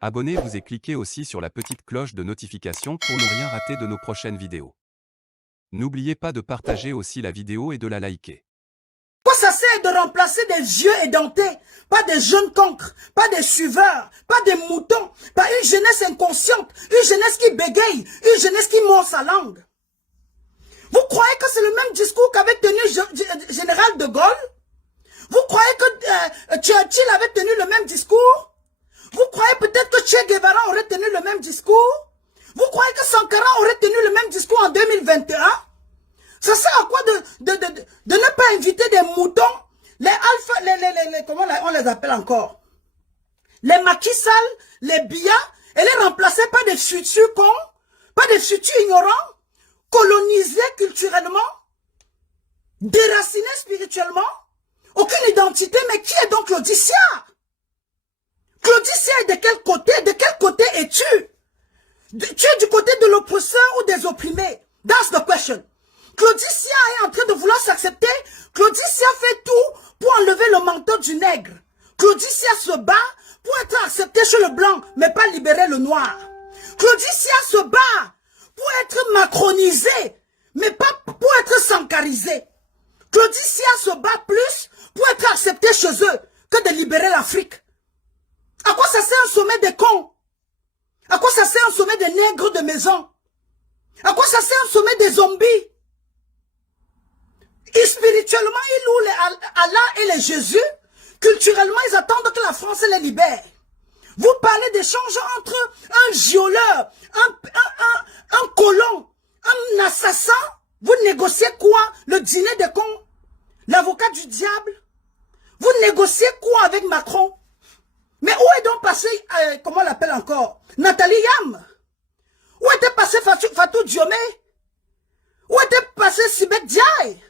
Abonnez-vous et cliquez aussi sur la petite cloche de notification pour ne rien rater de nos prochaines vidéos. N'oubliez pas de partager aussi la vidéo et de la liker. Quoi ça sert de remplacer des vieux édentés, pas des jeunes cancres, pas des suiveurs, pas des moutons, par une jeunesse inconsciente, une jeunesse qui bégaye, une jeunesse qui mord sa langue? Vous croyez que c'est le même discours qu'avait tenu Général de Gaulle? Vous croyez que Churchill avait tenu le même discours? Vous croyez peut-être que Che Guevara aurait tenu le même discours? Vous croyez que Sankara aurait tenu le même discours en 2021? Ça sert à quoi de ne pas inviter des moutons, les alpha, comment on les appelle encore? Les Macky Sall, les Biya, et les remplacer par des futurs cons, pas des futurs ignorants, colonisés culturellement, déracinés spirituellement, aucune identité, mais qui est donc Claudicia? Claudicia est de quel côté? De quel côté es-tu? Tu es du côté de l'oppresseur ou des opprimés? That's the question. Claudicia est en train de vouloir s'accepter. Claudicia fait tout pour enlever le manteau du nègre. Claudicia se bat pour être acceptée chez le blanc, mais pas libérer le noir. Claudicia se bat pour être macronisée, mais pas pour être sankarisée. Claudicia se bat plus pour être acceptée chez eux que de libérer l'Afrique. À quoi ça sert un sommet des cons? À quoi ça sert un sommet des nègres de maison? À quoi ça sert un sommet des zombies? Et spirituellement, ils louent Allah et les Jésus. Culturellement, ils attendent que la France les libère. Vous parlez d'échange entre un violeur, un colon, un assassin. Vous négociez quoi? Le dîner des cons? L'avocat du diable? Vous négociez quoi avec Macron? Mais où est donc passé, comment on l'appelle encore? Nathalie Yam? Où était passé Fatou Diomé? Où était passé Sibeth Diaye?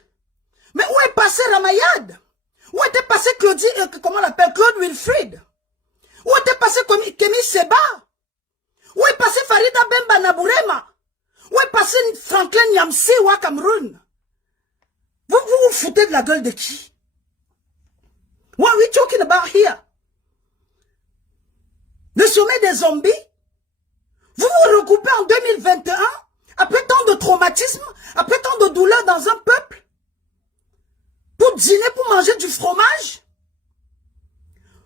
Mais où est passé Ramayad? Où était passé comment on l'appelle? Claude Wilfried? Où était passé Kémy Seba? Où est passé Farida Bemba Nabourema? Où est passé Franklin Nyamsi ou à Cameroun? Vous foutez de la gueule de qui? What are we talking about here? Le sommet des zombies? Vous vous regroupez en 2021, après tant de traumatismes, après tant de douleurs dans un peuple, pour dîner, pour manger du fromage?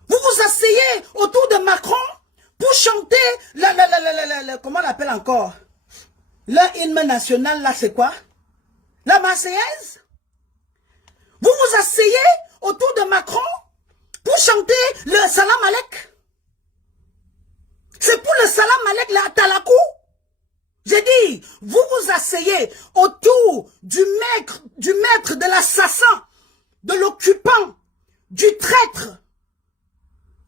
Vous vous asseyez autour de Macron pour chanter comment on l'appelle encore? Leur hymne national, là, c'est quoi? La Marseillaise? Vous vous asseyez autour de Macron pour chanter le Salam Alek? C'est pour le Salam Alek, la Talakou? J'ai dit, vous vous asseyez autour du maître, de l'assassin, de l'occupant, du traître,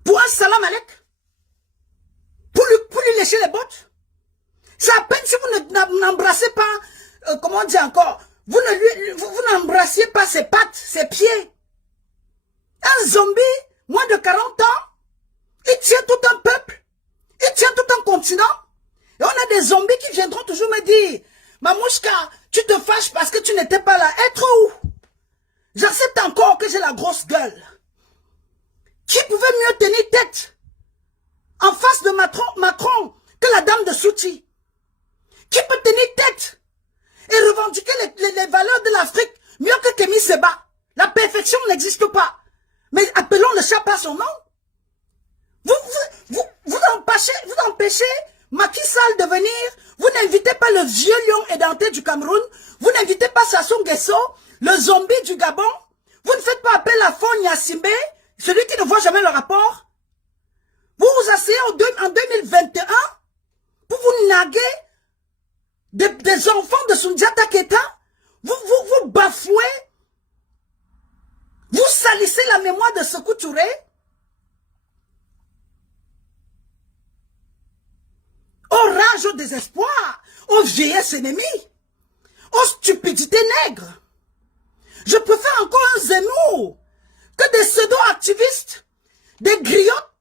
pour un Salam Alek? Pour lui lécher les bottes? C'est à peine si vous n'embrassez pas, comment on dit encore, vous n'embrassiez pas ses pattes, ses pieds. Un zombie, moins de 40 ans, il tient tout un peuple, il tient tout un continent. Et on a des zombies qui viendront toujours me dire, Mamouchka, tu te fâches parce que tu n'étais pas là. Être où? J'accepte encore que j'ai la grosse gueule. Qui pouvait mieux tenir tête en face de Macron que la dame de Souti? Qui peut tenir tête et revendiquer les valeurs de l'Afrique mieux que Kémy Seba? La perfection n'existe pas. Mais appelons le chat par son nom. Vous empêchez Macky Sall de venir. Vous n'invitez pas le vieux lion édenté du Cameroun. Vous n'invitez pas Sassou Nguesso, le zombie du Gabon. Vous ne faites pas appel à Fon Yassimbe, celui qui ne voit jamais le rapport. Vous vous asseyez en 2021 pour vous narguer des enfants de Soundiata Keita. Vous bafouez. Vous salissez la mémoire de Sékou Touré. Au rage, au désespoir, aux vieillesses ennemies, aux stupidités nègres. Je préfère encore un Zemmour que des pseudo-activistes, des griottes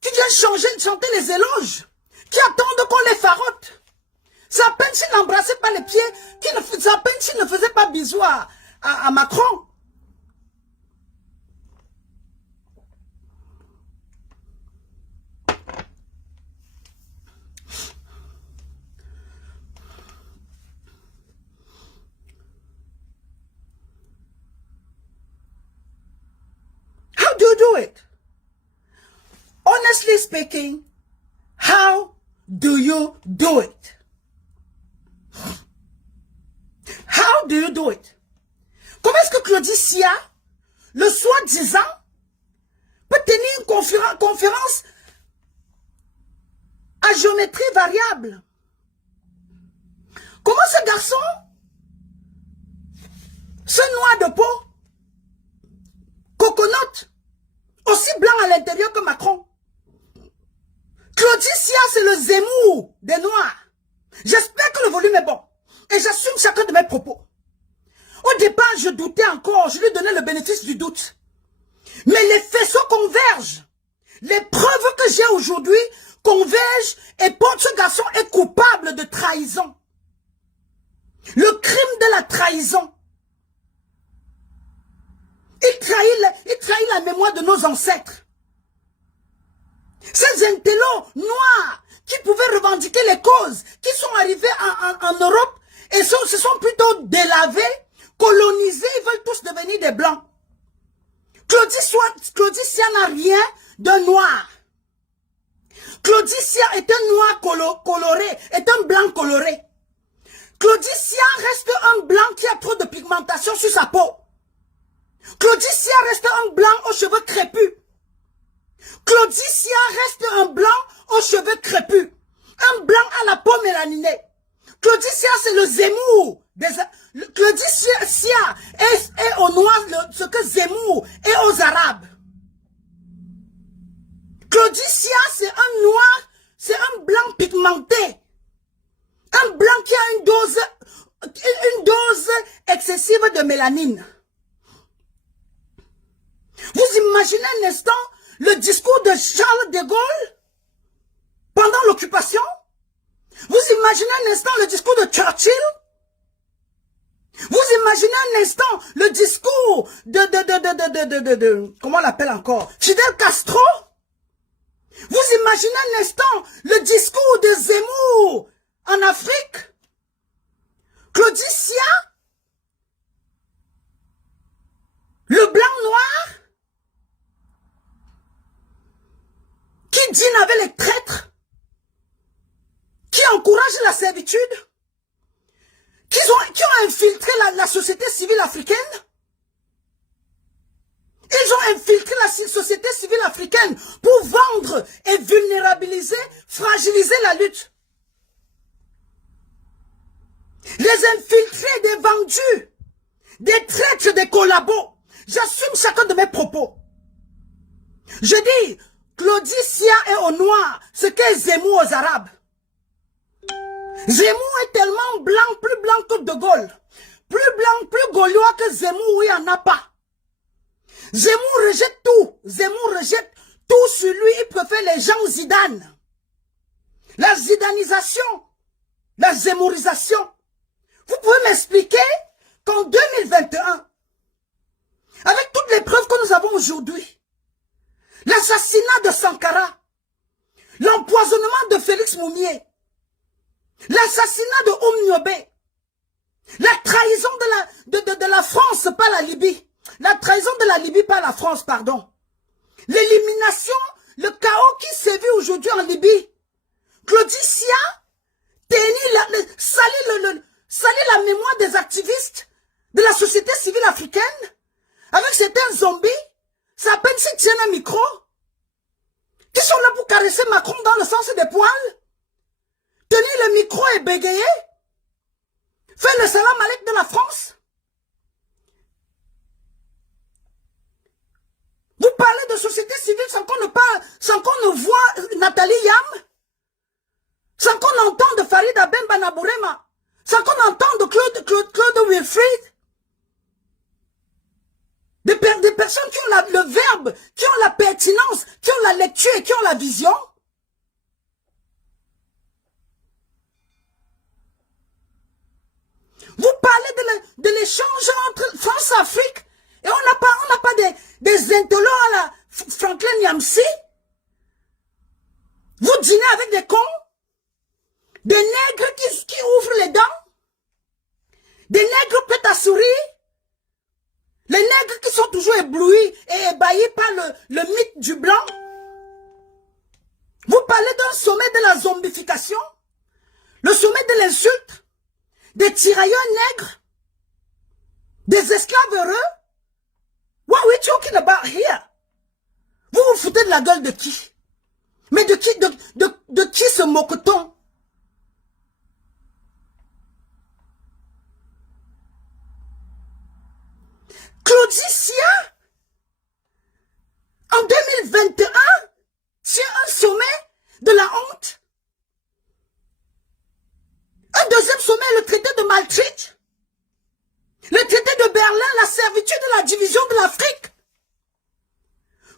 qui viennent chanter les éloges, qui attendent qu'on les farotte. C'est à peine s'ils n'embrassaient pas les pieds, c'est à peine s'ils ne faisaient pas bisous à Macron. « 」 « 」 « 」 « 」 « 」 « 」 « 」 « 」 « 」 « 」 « 」 « 」 « 」 « 」 « 」 « 」 « 」 « 」 « 」 « 」 « 」 « 」 « 」 « 」 « 」 « 」 « 」 « 」 « 」 « 」 « do it? Honestly speaking, how do you do it? How do you do it? Comment est-ce que Claudie Sia, le soi-disant, peut tenir une conférence à géométrie variable? Comment ce garçon, ce noir de peau, coconut, aussi blanc à l'intérieur que Macron? Claudie Sia, c'est le Zemmour des Noirs. J'espère que le volume est bon. Et j'assume chacun de mes propos. Au départ, je doutais encore. Je lui donnais le bénéfice du doute. Mais les faisceaux convergent. Les preuves que j'ai aujourd'hui convergent et ce garçon est coupable de trahison. Le crime de la trahison. Il trahit la mémoire de nos ancêtres. Ces intellos noirs qui pouvaient revendiquer les causes, qui sont arrivés en Europe et se sont plutôt délavés, colonisés, ils veulent tous devenir des blancs. Claudie Sia n'a rien de noir. Claudie Sia est un noir coloré, est un blanc coloré. Claudie Sia reste un blanc qui a trop de pigmentation sur sa peau. Claudie Sia reste un blanc aux cheveux crépus. Claudie Sia reste un blanc aux cheveux crépus. Un blanc à la peau mélaninée. Claudie Sia, c'est le Zemmour. Claudie Sia est aux Noirs ce que Zemmour est aux Arabes. Claudie Sia, c'est un noir, c'est un blanc pigmenté. Un blanc qui a une dose excessive de mélanine. Vous imaginez un instant le discours de Charles de Gaulle pendant l'occupation? Vous imaginez un instant le discours de Churchill? Vous imaginez un instant le discours comment on l'appelle encore? Fidel Castro? Vous imaginez un instant le discours de Zemmour en Afrique? Claudie Sia? Le blanc-noir? Qui dîne avec les traîtres? Qui encouragent la servitude? Qui ont infiltré la société civile africaine? Ils ont infiltré la société civile africaine pour vendre et vulnérabiliser, fragiliser la lutte. Les infiltrés, des vendus, des traîtres, des collabos. J'assume chacun de mes propos. Je dis, Claudie Sia est aux Noirs ce qu'est Zemmour aux Arabes. Zemmour est tellement blanc, plus blanc que De Gaulle. Plus blanc, plus gaulois que Zemmour, il n'y en a pas. Zemmour rejette tout. Zemmour rejette tout sur lui. Il préfère les gens Zidane. La zidanisation. La zemmourisation. Vous pouvez m'expliquer qu'en 2021, avec toutes les preuves que nous avons aujourd'hui, l'assassinat de Sankara, l'empoisonnement de Félix Moumié, l'assassinat de Oumniobé, la trahison de la France par la Libye, la trahison de la Libye par la France, pardon, l'élimination, le chaos qui sévit aujourd'hui en Libye, Claudie Sia salit la mémoire des activistes de la société civile africaine avec certains zombies, c'est à peine s'ils tiennent un micro, qui sont là pour caresser Macron dans le sens des poils, tenir le micro et bégayer, faire le salam alek de la France. Vous parlez de société civile sans qu'on ne voit Nathalie Yam, sans qu'on entende Farid Abemba Nabourema, sans qu'on entende Claude Wilfried. Des personnes qui ont le verbe, qui ont la pertinence, qui ont la lecture et qui ont la vision. Vous parlez de l'échange entre France et Afrique et on n'a pas des intellos à la Franklin Yamsi. Vous dînez avec des cons, des nègres qui ouvrent les dents, des nègres prêts à sourire. Les nègres qui sont toujours éblouis et ébahis par le mythe du blanc. Vous parlez d'un sommet de la zombification, le sommet de l'insulte, des tirailleurs nègres, des esclaves heureux. What are we talking about here? Vous vous foutez de la gueule de qui? Mais de qui se moque-t-on? Claudicia, en 2021, tient un sommet de la honte. Un deuxième sommet, le traité de Maastricht. Le traité de Berlin, la servitude de la division de l'Afrique.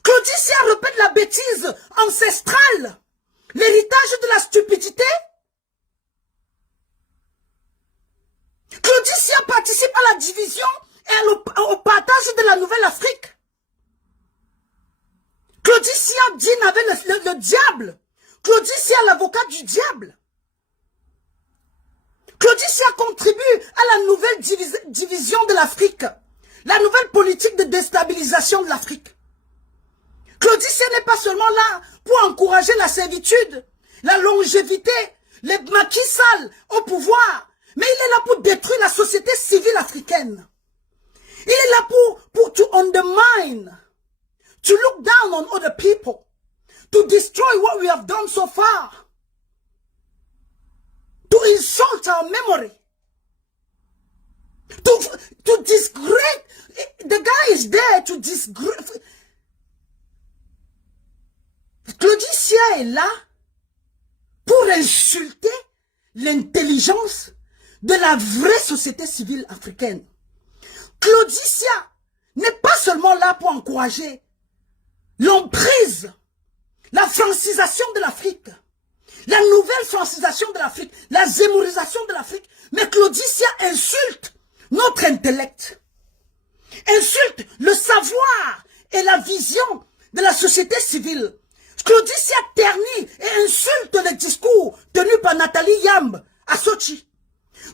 Claudicia répète la bêtise ancestrale, l'héritage de la stupidité. Claudicia participe à la division et au partage de la nouvelle Afrique. Claudicia dîne avec le diable. Claudicia, l'avocat du diable. Claudicia contribue à la nouvelle division de l'Afrique. La nouvelle politique de déstabilisation de l'Afrique. Claudicia n'est pas seulement là pour encourager la servitude, la longévité, les maquis sales au pouvoir, mais il est là pour détruire la société civile africaine. Il est là pour to undermine, to look down on other people, to destroy what we have done so far, to insult our memory, to disgrace. The guy is there to disgrace. Claudicia est là pour insulter l'intelligence de la vraie société civile africaine. Claudicia n'est pas seulement là pour encourager l'emprise, la francisation de l'Afrique, la nouvelle francisation de l'Afrique, la zémorisation de l'Afrique, mais Claudicia insulte notre intellect, insulte le savoir et la vision de la société civile. Claudicia ternit et insulte les discours tenus par Nathalie Yamb à Sochi.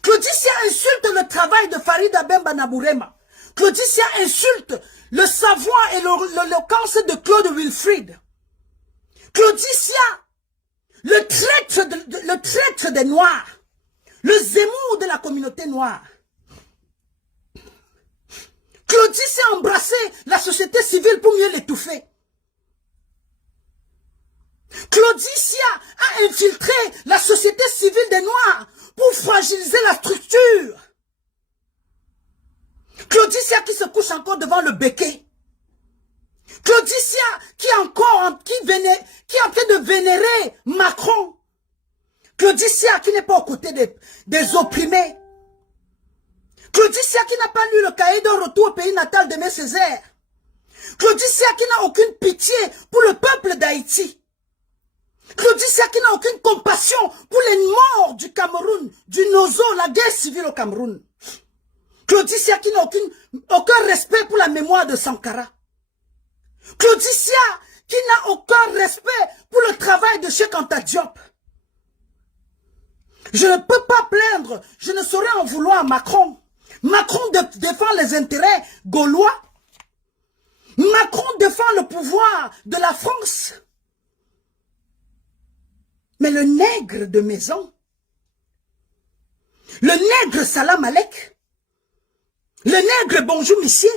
Claudicia insulte le travail de Farida Bemba Nabourema. Claudicia insulte le savoir et l'éloquence de Claude Wilfrid. Claudicia, le traître des Noirs, le Zemmour de la communauté noire. Claudicia a embrassé la société civile pour mieux l'étouffer. Claudicia a infiltré la société civile des Noirs pour fragiliser la structure. Claudicia qui se couche encore devant le béquet. Claudicia qui est en train de vénérer Macron. Claudicia qui n'est pas aux côtés des opprimés. Claudicia qui n'a pas lu le cahier d'un retour au pays natal d'Aimé Césaire. Claudicia qui n'a aucune pitié pour le peuple d'Haïti. Claudicia qui n'a aucune compassion pour les morts du Cameroun, du Nozo, la guerre civile au Cameroun. Claudicia qui n'a aucun respect pour la mémoire de Sankara. Claudicia qui n'a aucun respect pour le travail de Cheikh Anta Diop. Je ne peux pas plaindre, je ne saurais en vouloir à Macron. Macron défend les intérêts gaulois. Macron défend le pouvoir de la France. Mais le nègre de maison, le nègre Salam Alek, le nègre bonjour monsieur,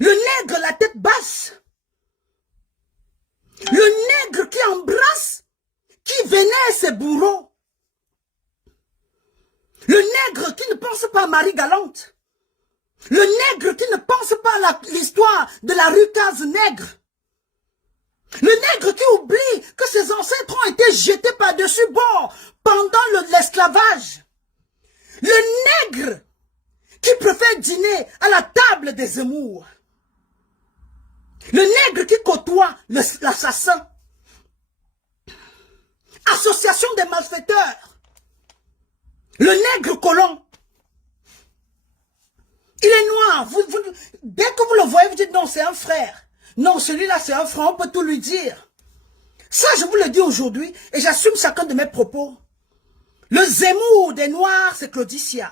le nègre la tête basse, le nègre qui embrasse, qui vénère ses bourreaux, le nègre qui ne pense pas à Marie Galante, le nègre qui ne pense pas à l'histoire de la rue Case Nègre, le nègre qui oublie que ses ancêtres ont été jetés par-dessus bord pendant l'esclavage. Le nègre qui préfère dîner à la table des Zemmour. Le nègre qui côtoie l'assassin. Association des malfaiteurs. Le nègre colon. Il est noir. Dès que vous le voyez, vous dites non, c'est un frère. Non, celui-là, c'est un frère, on peut tout lui dire. Ça, je vous le dis aujourd'hui, et j'assume chacun de mes propos. Le Zemmour des Noirs, c'est Claudicia.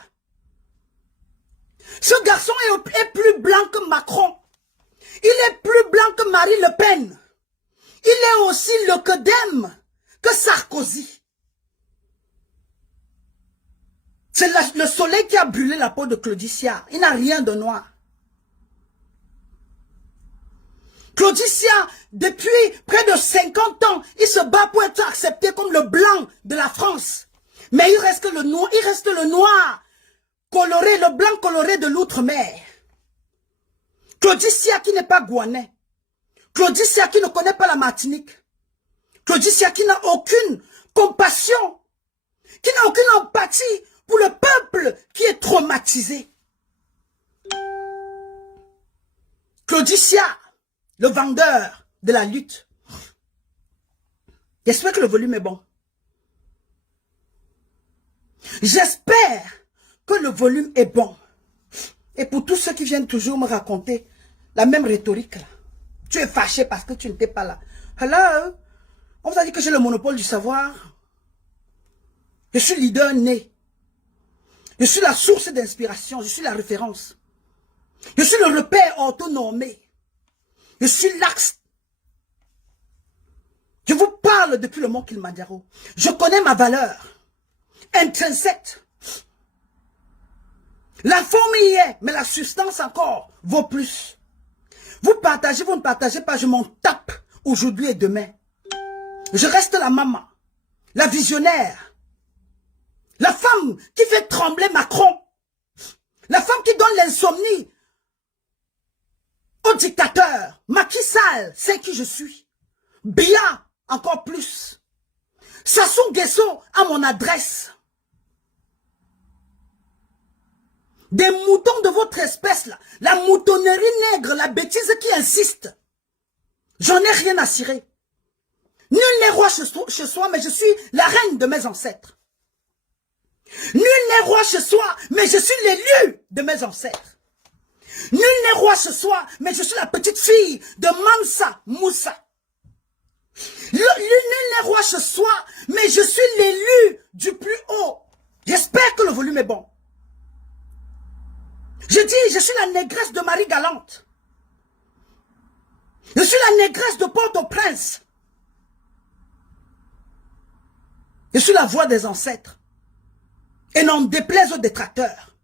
Ce garçon est plus blanc que Macron. Il est plus blanc que Marine Le Pen. Il est aussi le quedem que Sarkozy. C'est le soleil qui a brûlé la peau de Claudicia. Il n'a rien de noir. Claudicia, depuis près de 50 ans, il se bat pour être accepté comme le blanc de la France. Mais il reste le noir coloré, le blanc coloré de l'outre-mer. Claudicia qui n'est pas guanais. Claudicia qui ne connaît pas la Martinique. Claudicia qui n'a aucune compassion, qui n'a aucune empathie pour le peuple qui est traumatisé. Claudicia, le vendeur de la lutte. J'espère que le volume est bon. J'espère que le volume est bon. Et pour tous ceux qui viennent toujours me raconter la même rhétorique là. Tu es fâché parce que tu n'étais pas là. Hello? On vous a dit que j'ai le monopole du savoir. Je suis leader né. Je suis la source d'inspiration. Je suis la référence. Je suis le repère autonomé. Je suis l'axe. Je vous parle depuis le mont Kilimanjaro. Je connais ma valeur intrinsèque. La forme y est, mais la substance encore vaut plus. Vous partagez, vous ne partagez pas, je m'en tape aujourd'hui et demain. Je reste la maman, la visionnaire, la femme qui fait trembler Macron, la femme qui donne l'insomnie au dictateur. Macky Sall sait qui je suis. Bia, encore plus. Sassou Nguesso à mon adresse. Des moutons de votre espèce là, la moutonnerie nègre, la bêtise qui insiste. J'en ai rien à cirer. Nul n'est roi chez soi, mais je suis la reine de mes ancêtres. Nul n'est roi chez soi, mais je suis l'élu de mes ancêtres. Nul n'est roi chez soi, mais je suis la petite fille de Mansa Moussa. Nul n'est roi chez soi, mais je suis l'élu du plus haut. J'espère que le volume est bon. Je dis, je suis la négresse de Marie Galante. Je suis la négresse de Port-au-Prince. Je suis la voix des ancêtres. Et n'en déplaise aux détracteurs.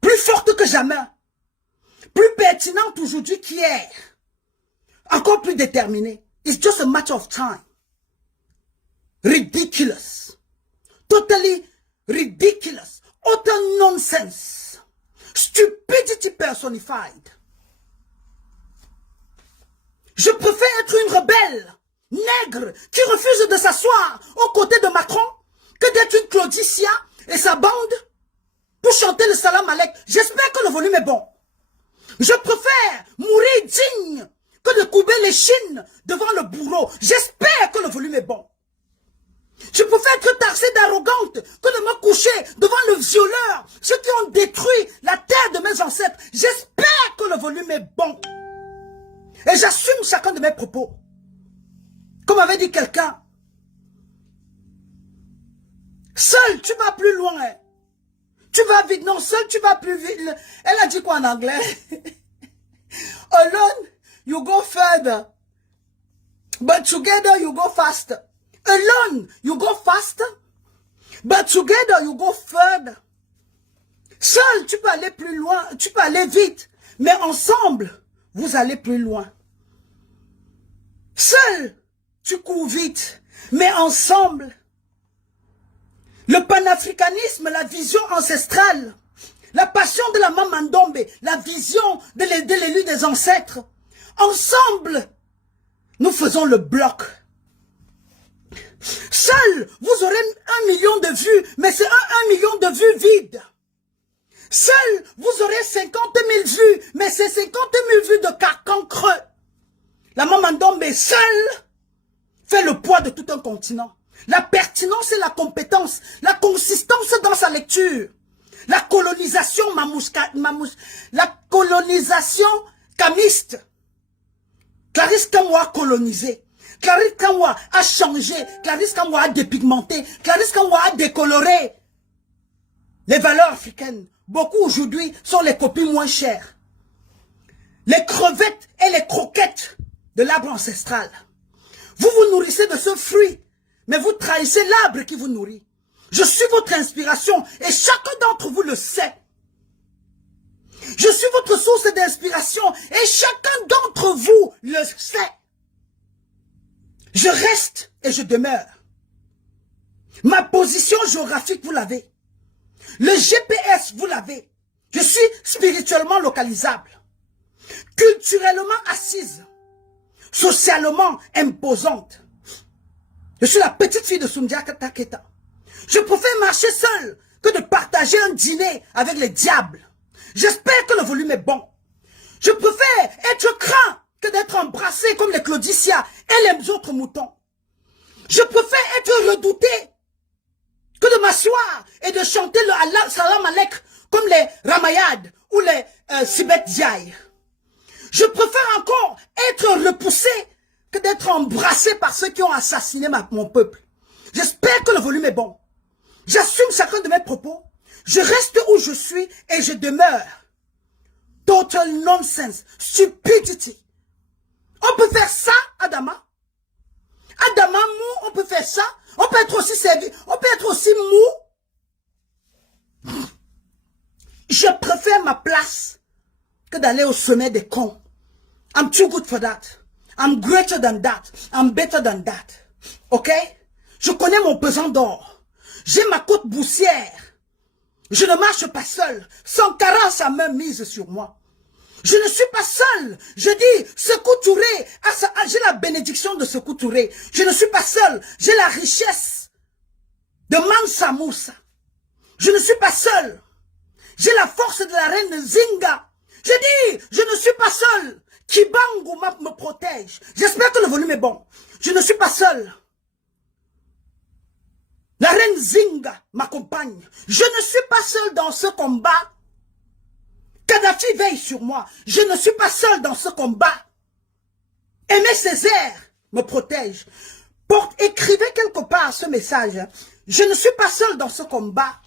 Plus forte que jamais. Plus pertinente aujourd'hui qu'hier. Encore plus déterminée. It's just a matter of time. Ridiculous. Totally ridiculous. Utter nonsense. Stupidity personified. Je préfère être une rebelle, nègre, qui refuse de s'asseoir aux côtés de Macron, que d'être une Claudicia et sa bande pour chanter le salam alek. J'espère que le volume est bon. Je préfère mourir digne que de couper les chines devant le bourreau. J'espère que le volume est bon. Je préfère être taxée d'arrogante que de me coucher devant le violeur, ceux qui ont détruit la terre de mes ancêtres. J'espère que le volume est bon. Et j'assume chacun de mes propos. Comme avait dit quelqu'un, seul tu vas plus loin. Tu vas vite. Non, seul tu vas plus vite. Elle a dit quoi en anglais? Alone, you go further. But together, you go faster. Alone, you go faster. But together, you go further. Seul, tu peux aller plus loin. Tu peux aller vite. Mais ensemble, vous allez plus loin. Seul, tu cours vite. Mais ensemble, le panafricanisme, la vision ancestrale, la passion de la Mama Ndombe, la vision de l'élu des ancêtres. Ensemble, nous faisons le bloc. Seul, vous aurez 1 million de vues, mais c'est 1 million de vues vides. Seul, vous aurez 50 000 vues, mais c'est 50 000 vues de carcan creux. La Mama Ndombe seule fait le poids de tout un continent. La pertinence et la compétence, la consistance dans sa lecture. La colonisation la colonisation camiste. Clarisse Kamwa a colonisé. Clarisse Kamwa a changé. Clarisse Kamwa a dépigmenté. Clarisse Kamwa a décoloré les valeurs africaines beaucoup aujourd'hui sont les copies moins chères. Les crevettes et les croquettes de l'arbre ancestral. Vous vous nourrissez de ce fruit, mais vous trahissez l'arbre qui vous nourrit. Je suis votre inspiration et chacun d'entre vous le sait. Je suis votre source d'inspiration et chacun d'entre vous le sait. Je reste et je demeure. Ma position géographique, vous l'avez. Le GPS, vous l'avez. Je suis spirituellement localisable. Culturellement assise. Socialement imposante. Je suis la petite fille de Sundiata Keita. Je préfère marcher seule que de partager un dîner avec les diables. J'espère que le volume est bon. Je préfère être craint que d'être embrassé comme les Claudicia et les autres moutons. Je préfère être redouté que de m'asseoir et de chanter le Allah, Salam Alek comme les Ramayad ou les Sibet Diaye. Je préfère encore être repoussé que d'être embrassé par ceux qui ont assassiné mon peuple. J'espère que le volume est bon. J'assume chacun de mes propos. Je reste où je suis et je demeure. Total nonsense, stupidity. On peut faire ça, Adama. Adama mou, on peut faire ça. On peut être aussi servi, on peut être aussi mou. Je préfère ma place que d'aller au sommet des cons. I'm too good for that. I'm greater than that. I'm better than that. Ok? Je connais mon pesant d'or. J'ai ma côte boussière. Je ne marche pas seul. Sankara, sa main mise sur moi. Je ne suis pas seul. Je dis, Sékou Touré, j'ai la bénédiction de Sékou Touré. Je ne suis pas seul. J'ai la richesse de Mansa Moussa. Je ne suis pas seul. J'ai la force de la reine Zinga. Je dis, je ne suis pas seul. Kibangu me protège. J'espère que le volume est bon. Je ne suis pas seul. La reine Zinga m'accompagne. Je ne suis pas seul dans ce combat. Kadhafi veille sur moi. Je ne suis pas seul dans ce combat. Aimé Césaire me protège. Écrivez quelque part ce message. Je ne suis pas seul dans ce combat.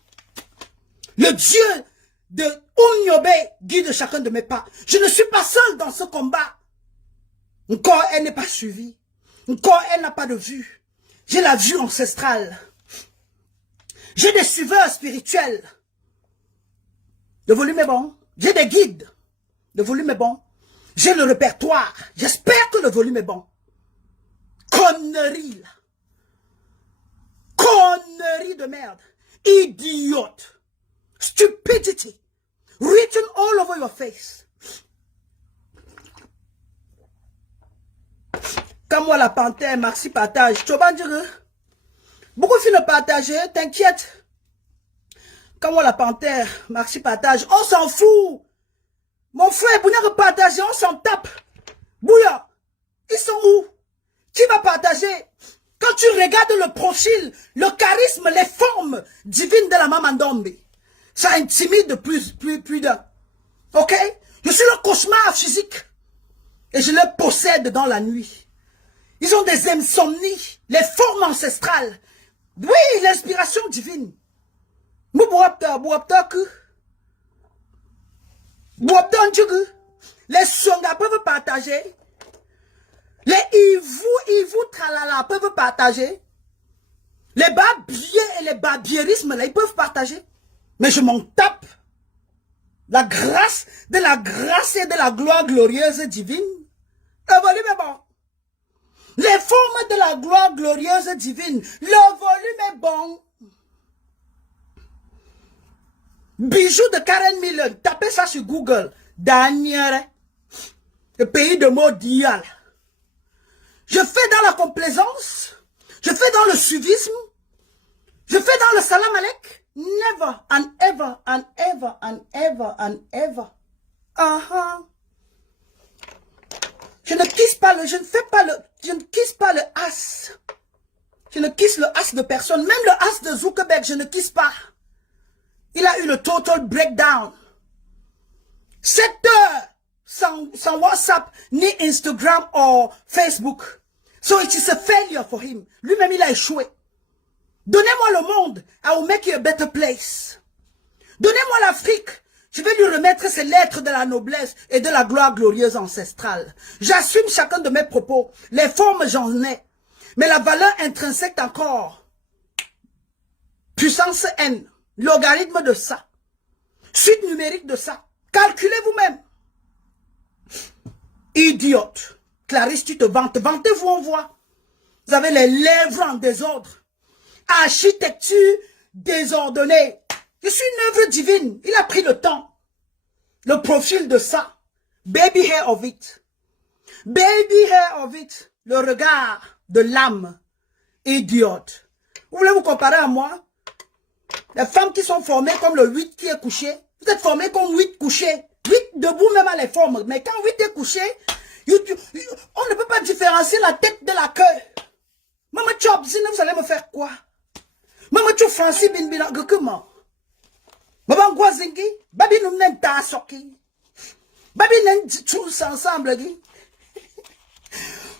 Le Dieu de Ounyobe guide chacun de mes pas. Je ne suis pas seul dans ce combat. Encore elle n'est pas suivie. Encore elle n'a pas de vue. J'ai la vue ancestrale. J'ai des suiveurs spirituels. Le volume est bon. J'ai des guides. Le volume est bon. J'ai le répertoire. J'espère que le volume est bon. Connerie là. Connerie de merde. Idiote. Stupidity. Written all over your face. Comme moi la panthère, Maxi partage. Tu vas dire, beaucoup de filles ne partagent, t'inquiète. Comme moi la panthère, Maxi partage. On s'en fout. Mon frère, vous n'avez partagé, on s'en tape. Bouya, ils sont où? Qui va partager? Quand tu regardes le profil, le charisme, les formes divines de la Mamandombe, ça intimide plus d'un. Ok? Je suis le cauchemar physique. Et je les possède dans la nuit. Ils ont des insomnies, les formes ancestrales. Oui, l'inspiration divine. Les Songa peuvent partager. Les Ivou Tralala peuvent partager. Les Babiers et les Babierismes, là, ils peuvent partager. Mais je m'en tape. La grâce et de la gloire glorieuse divine. Le volume est bon. Les formes de la gloire glorieuse divine. Le volume est bon. Bijoux de Karen Millen. Tapez ça sur Google. Daniel. Le pays de mots d'Ial. Je fais dans la complaisance. Je fais dans le suivisme. Je fais dans le salam alek. Never and ever and ever and ever and ever. Je ne kiss pas le, je ne kiss pas le as. Je ne kiss le as de personne. Même le as de Zuckerberg, je ne kiss pas. Il a eu le total breakdown. 7 heures sans WhatsApp, ni Instagram ou Facebook. So it is a failure for him. Lui-même, il a échoué. Donnez-moi le monde. I will make you a better place. Donnez-moi l'Afrique. Je vais lui remettre ses lettres de la noblesse et de la gloire glorieuse ancestrale. J'assume chacun de mes propos. Les formes, j'en ai. Mais la valeur intrinsèque encore. Puissance N. Logarithme de ça. Suite numérique de ça. Calculez vous-même. Idiote. Clarisse, tu te vantes. Vantez-vous, on voit. Vous avez les lèvres en désordre. Architecture désordonnée. Je suis une œuvre divine. Il a pris le temps. Le profil de ça. Baby hair of it. Baby hair of it. Le regard de l'âme. Idiote. Vous voulez vous comparer à moi? Les femmes qui sont formées comme le 8 qui est couché. Vous êtes formés comme 8 couchés. 8 debout même à les formes. Mais quand 8 est couché, on ne peut pas différencier la tête de la queue. Maman Chop, vous allez me faire quoi? Maman Chop Francis Binbina, comment? Maman Gwazingi, Babi nous n'en ta soki. Babi n'en tous ensemble.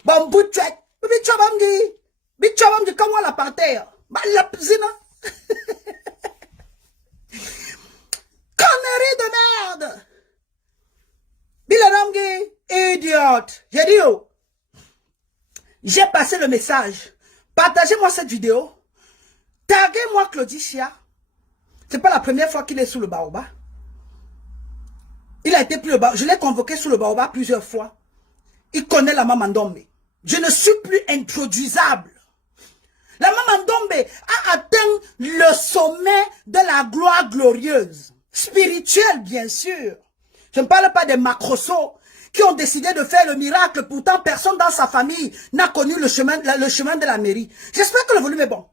Bambou Chouette, Babi Chobamgi, Bichobamgi, comment la par terre? La zina. Connerie de merde. Bilanamgi, idiote. J'ai dit, oh, j'ai passé le message. Partagez-moi cette vidéo. Taguez-moi Claudicia. C'est pas la première fois qu'il est sous le baobab. Il a été pris le baobab. Je l'ai convoqué sous le baobab plusieurs fois. Il connaît la Mamandombe. Je ne suis plus introduisable. La Mamandombe a atteint le sommet de la gloire glorieuse. Spirituelle, bien sûr. Je ne parle pas des macrosos qui ont décidé de faire le miracle. Pourtant, personne dans sa famille n'a connu le chemin de la mairie. J'espère que le volume est bon.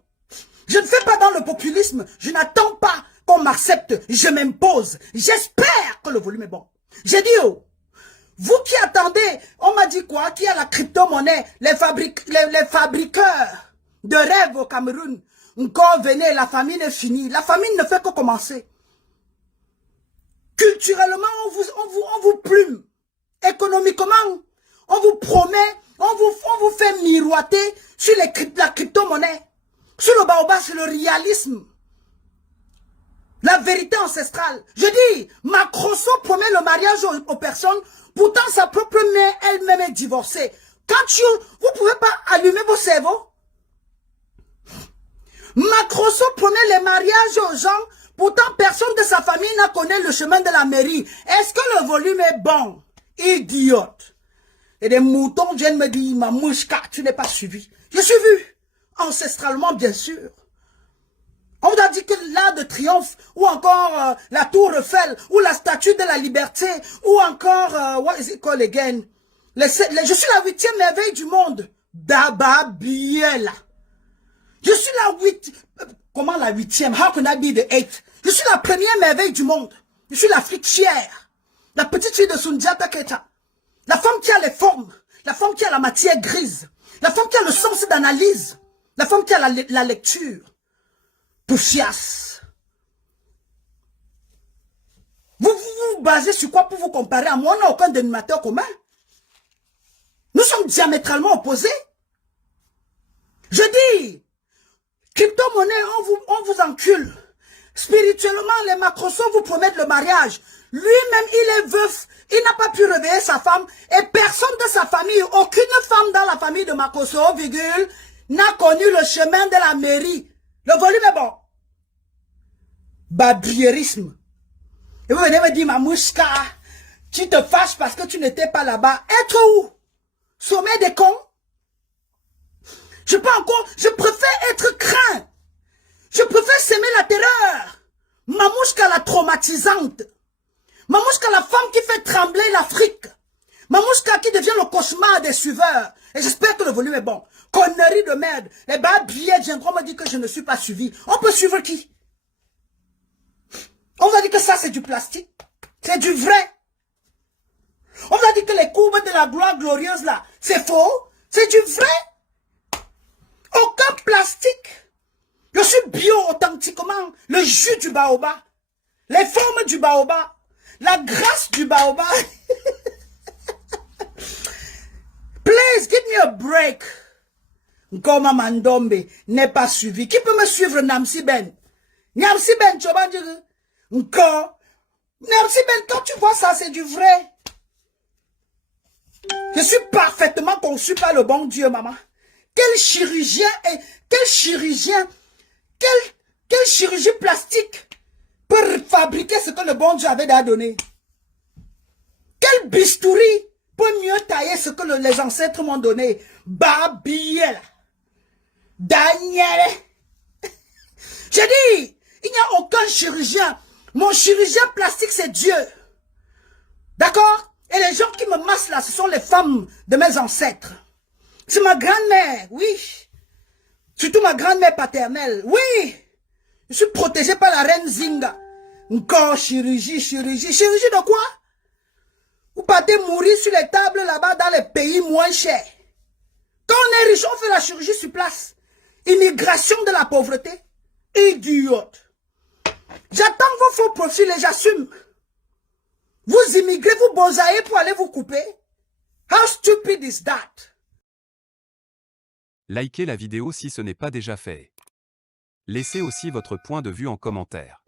Je ne fais pas dans le populisme. Je n'attends pas qu'on m'accepte. Je m'impose. J'espère que le volume est bon. J'ai dit, oh, vous qui attendez, on m'a dit quoi? Qui a la crypto-monnaie, les fabriqueurs de rêves au Cameroun. Encore venez, la famine est finie. La famine ne fait que commencer. Culturellement, on vous plume. Économiquement, on vous promet, on vous fait miroiter sur la crypto-monnaie. Sur le baobab, c'est le réalisme. La vérité ancestrale. Je dis, Macrosso promet le mariage aux personnes, pourtant sa propre mère elle-même est divorcée. Vous ne pouvez pas allumer vos cerveaux. Macrosso promet les mariages aux gens, pourtant personne de sa famille n'a connu le chemin de la mairie. Est-ce que le volume est bon? Idiote. Et des moutons viennent me dire, ma mouchka, tu n'es pas suivi. Je suis vu. Ancestralement, bien sûr. On vous a dit que l'Arc de Triomphe, ou encore la Tour Eiffel, ou la Statue de la Liberté, ou encore, what is it called again? Je suis la 8e merveille du monde. Baba Biela. Je suis comment la 8e? How can I be the 8th? Je suis la première merveille du monde. Je suis l'Afrique fière. La petite fille de Sundiata Keita. La femme qui a les formes. La femme qui a la matière grise. La femme qui a le sens d'analyse. La femme qui a la lecture. Poufias. Vous basez sur quoi pour vous comparer à moi? On n'a aucun dénominateur commun. Nous sommes diamétralement opposés. Je dis, crypto-monnaie, on vous encule. Spirituellement, les macrosos vous promettent le mariage. Lui-même, il est veuf. Il n'a pas pu réveiller sa femme. Et personne de sa famille, aucune femme dans la famille de Macroso, virgule, n'a connu le chemin de la mairie. Le volume est bon. Babriérisme. Et vous venez me dire, Mamouchka, tu te fâches parce que tu n'étais pas là-bas. Être où? Sommet des cons? Je préfère être craint. Je préfère s'aimer la terreur. Mamouchka la traumatisante. Mamouchka la femme qui fait trembler l'Afrique. Mamouchka qui devient le cauchemar des suiveurs. Et j'espère que le volume est bon. Connerie de merde. Les babiers viendront me dire que je ne suis pas suivi. On peut suivre qui? On vous a dit que ça c'est du plastique. C'est du vrai. On vous a dit que les courbes de la gloire glorieuse là, c'est faux. C'est du vrai. Aucun plastique. Je suis bio-authentiquement le jus du baobab. Les formes du baobab. La grâce du baobab. Please, give me a break. Goma Mandombe n'est pas suivi. Qui peut me suivre, Namsi Ben? Namsi Ben, Encore. Merci, Ben, quand tu vois ça, c'est du vrai. Je suis parfaitement conçu par le bon Dieu, maman. Quel chirurgien quel chirurgien plastique peut fabriquer ce que le bon Dieu avait déjà donné? Quel bistouri peut mieux tailler ce que les ancêtres m'ont donné? Babiel. Daniel. J'ai dit, il n'y a aucun chirurgien. Mon chirurgien plastique, c'est Dieu. D'accord? Et les gens qui me massent là, ce sont les femmes de mes ancêtres. C'est ma grand-mère, oui. Surtout ma grand-mère paternelle, oui. Je suis protégé par la reine Zinga. Encore chirurgie. Chirurgie de quoi? Vous partez mourir sur les tables là-bas dans les pays moins chers. Quand on est riche, on fait la chirurgie sur place. Immigration de la pauvreté. Idiote. J'attends vos faux profils et j'assume. Vous immigrez, vous bonsaillez pour aller vous couper. How stupid is that? Likez la vidéo si ce n'est pas déjà fait. Laissez aussi votre point de vue en commentaire.